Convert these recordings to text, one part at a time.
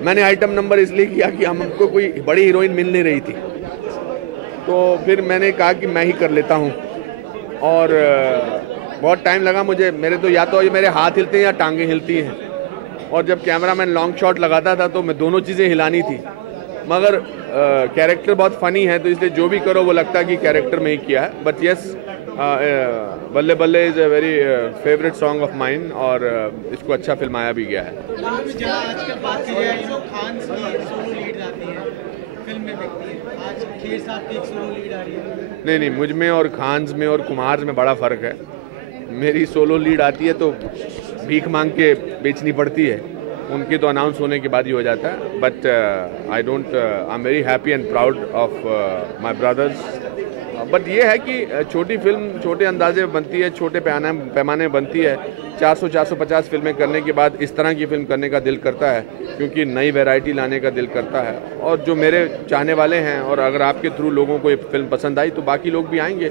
मैंने item number इसलिए किया कि हमको कोई बड़ी हीरोइन मिल नहीं रही थी, तो फिर मैंने कहा कि मैं ही कर लेता हूँ। और बहुत टाइम लगा मुझे, मेरे तो या तो ये मेरे हाथ हिलते हैं या टांगें हिलती हैं, और जब कैमरामैन लॉन्ग शॉट लगाता था तो मैं दोनों चीज़ें हिलानी थी। मगर कैरेक्टर बहुत फ़नी है, तो इसलिए जो भी करो वो लगता है कि कैरेक्टर में ही किया है। बट यस, बल्ले बल्ले is a very favourite song of mine, और इसको अच्छा फिल्माया भी गया है। नहीं नहीं, मुझ में और खान्स में और कुमार में बड़ा फ़र्क है। मेरी सोलो लीड आती है तो भीख मांग के बेचनी पड़ती है, उनकी तो अनाउंस होने के बाद ही हो जाता है। But I am very happy and proud of my brothers. But ये है कि छोटी फिल्म छोटे अंदाजे में बनती है, छोटे पैमाने में बनती है। 400-450 फिल्में करने के बाद इस तरह की फिल्म करने का दिल करता है, क्योंकि नई वैरायटी लाने का दिल करता है। और जो मेरे चाहने वाले हैं, और अगर आपके थ्रू लोगों को ये फिल्म पसंद आई तो बाकी लोग भी आएंगे।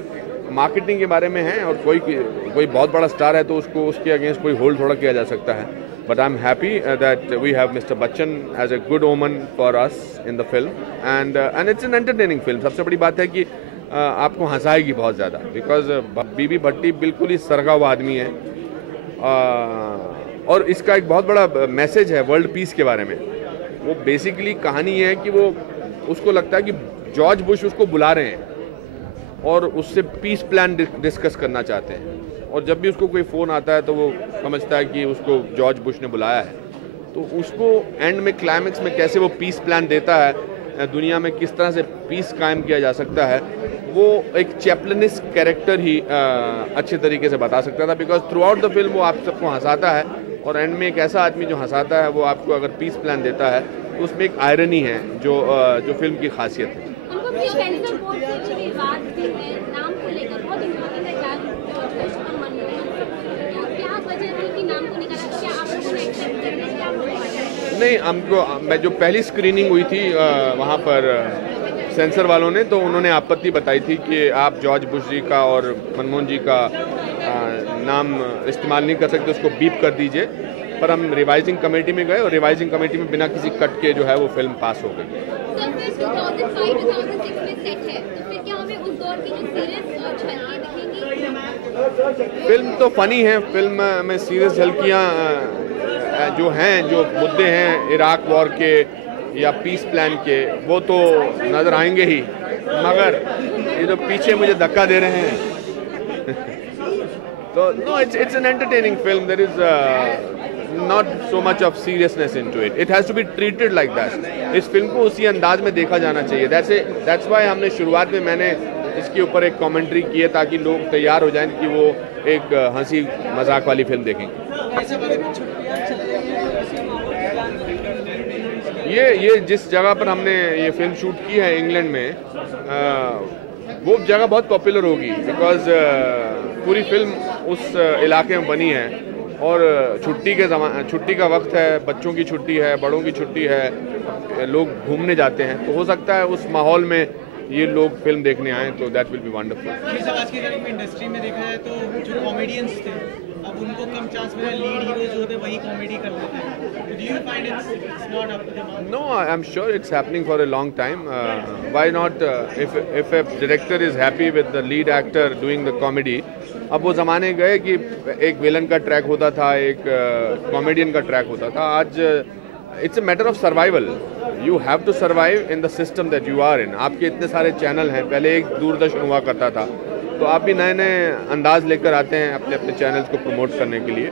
मार्केटिंग के बारे में है, और कोई बहुत बड़ा स्टार है तो उसको उसके अगेंस्ट कोई होल्ड थोड़ा किया जा सकता है। But I am happy that we have mister Bachchan as a good omen for us in the film, and it's an entertaining film. सबसे बड़ी बात है कि आपको हंसाएगी बहुत ज़्यादा, बिकॉज बीबी भट्टी बिल्कुल ही सरगा हुआ आदमी है, और इसका एक बहुत बड़ा मैसेज है वर्ल्ड पीस के बारे में। वो बेसिकली कहानी ये है कि वो उसको लगता है कि जॉर्ज बुश उसको बुला रहे हैं और उससे पीस प्लान डिस्कस करना चाहते हैं, और जब भी उसको कोई फ़ोन आता है तो वो समझता है कि उसको जॉर्ज बुश ने बुलाया है। तो उसको एंड में क्लाइमेक्स में कैसे वो पीस प्लान देता है, दुनिया में किस तरह से पीस कायम किया जा सकता है, वो एक चैपलनिस कैरेक्टर ही अच्छे तरीके से बता सकता था। Because through out the film वो आप सबको हंसाता है, और एंड में एक ऐसा आदमी जो हंसाता है वो आपको अगर पीस प्लान देता है तो उसमें एक आयरनी है जो फिल्म की खासियत है। नहीं, मैं जो पहली स्क्रीनिंग हुई थी वहाँ पर सेंसर वालों ने, तो उन्होंने आपत्ति बताई थी कि आप जॉर्ज बुश जी का और मनमोहन जी का नाम इस्तेमाल नहीं कर सकते, उसको बीप कर दीजिए। पर हम रिवाइजिंग कमेटी में गए, और रिवाइजिंग कमेटी में बिना किसी कट के जो है वो फिल्म पास हो गई। फिल्म तो फनी है, फिल्म में सीरियस झलकियाँ जो हैं, जो मुद्दे हैं इराक वॉर के या पीस प्लान के, वो तो नजर आएंगे ही। मगर ये जो पीछे मुझे धक्का दे रहे हैं तो no, it's an entertaining film. There is not so much of seriousness into it. It has to be treated like that. इस फिल्म को उसी अंदाज में देखा जाना चाहिए। दैट्स व्हाई हमने शुरुआत में मैंने इसके ऊपर एक कमेंट्री की है, ताकि लोग तैयार हो जाएं कि वो एक हंसी मजाक वाली फिल्म देखेंगे। ये जिस जगह पर हमने ये फिल्म शूट की है इंग्लैंड में, वो जगह बहुत पॉपुलर होगी, बिकॉज पूरी फिल्म उस इलाके में बनी है, और छुट्टी का वक्त है, बच्चों की छुट्टी है, बड़ों की छुट्टी है, लोग घूमने जाते हैं, तो हो सकता है उस माहौल में ये लोग फिल्म देखने आए, तो दैट विल बी वंडरफुल। आज की इंडस्ट्री में देखा जाए तो जो कॉमेडियंस थे, अब उनको कम चांस मिला, लीड हीरो जो होते वही कॉमेडी कर लेते हैं। Do you find it's not up to the mark? No, I'm sure it's happening for a long time. Why not? If a director is happy with the lead actor doing the comedy, अब वो ज़माने गए कि एक villain का track होता था, एक कॉमेडियन का ट्रैक होता था। आज it's a matter of survival. You have to survive in the system that you are in. आपके इतने सारे चैनल हैं, पहले एक दूरदर्शन हुआ करता था, तो आप भी नए नए अंदाज लेकर आते हैं अपने अपने चैनल्स को प्रमोट करने के लिए।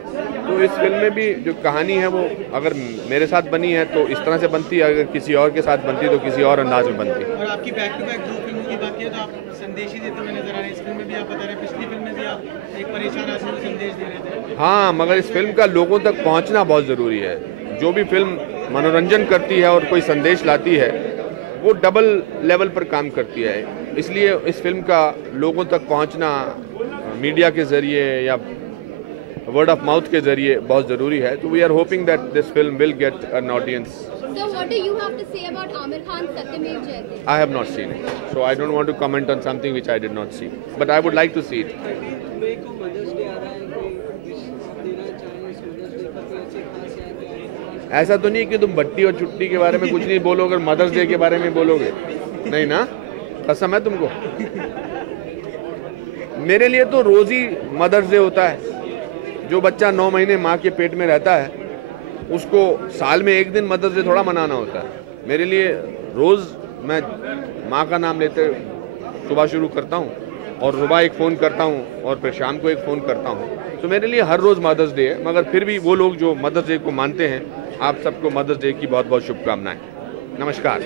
तो इस फिल्म में भी जो कहानी है वो अगर मेरे साथ बनी है तो इस तरह से बनती है, अगर किसी और के साथ बनती तो किसी और अंदाज में बनती। और आपकी बैक टू बैक 2 फिल्मों की बात की तो आप संदेश ही देते हुए नजर आ रहे हैं। इस फिल्म में भी आप बता रहे हैं, पिछली फिल्म में भी आप एक परेशान आदमी को संदेश दे रहे थे। हाँ, मगर इस फिल्म का लोगों तक पहुँचना बहुत ज़रूरी है। जो भी फिल्म मनोरंजन करती है और कोई संदेश लाती है, वो डबल लेवल पर काम करती है। इसलिए इस फिल्म का लोगों तक पहुंचना मीडिया के ज़रिए या वर्ड ऑफ माउथ के ज़रिए बहुत ज़रूरी है। तो we are hoping that this film will get an audience. So what do you have to say about Aamir Khan's Satyameva Jayate? I have not seen it, so I don't want to comment on something which I did not see, but I would like to see it. ऐसा तो नहीं कि तुम भट्टी और चुट्टी के बारे में कुछ नहीं बोलोगे, मदर्स डे के बारे में बोलोगे, नहीं ना? कसम है तुमको। मेरे लिए तो रोज ही मदर्स डे होता है। जो बच्चा 9 महीने माँ के पेट में रहता है उसको साल में एक दिन मदर्स डे थोड़ा मनाना होता है। मेरे लिए रोज मैं माँ का नाम लेते सुबह शुरू करता हूँ और सुबह एक फ़ोन करता हूँ और फिर शाम को एक फ़ोन करता हूँ। तो मेरे लिए हर रोज़ मदर्स डे है। मगर फिर भी वो लोग जो मदर्स डे को मानते हैं, आप सबको मदर्स डे की बहुत बहुत शुभकामनाएं। नमस्कार।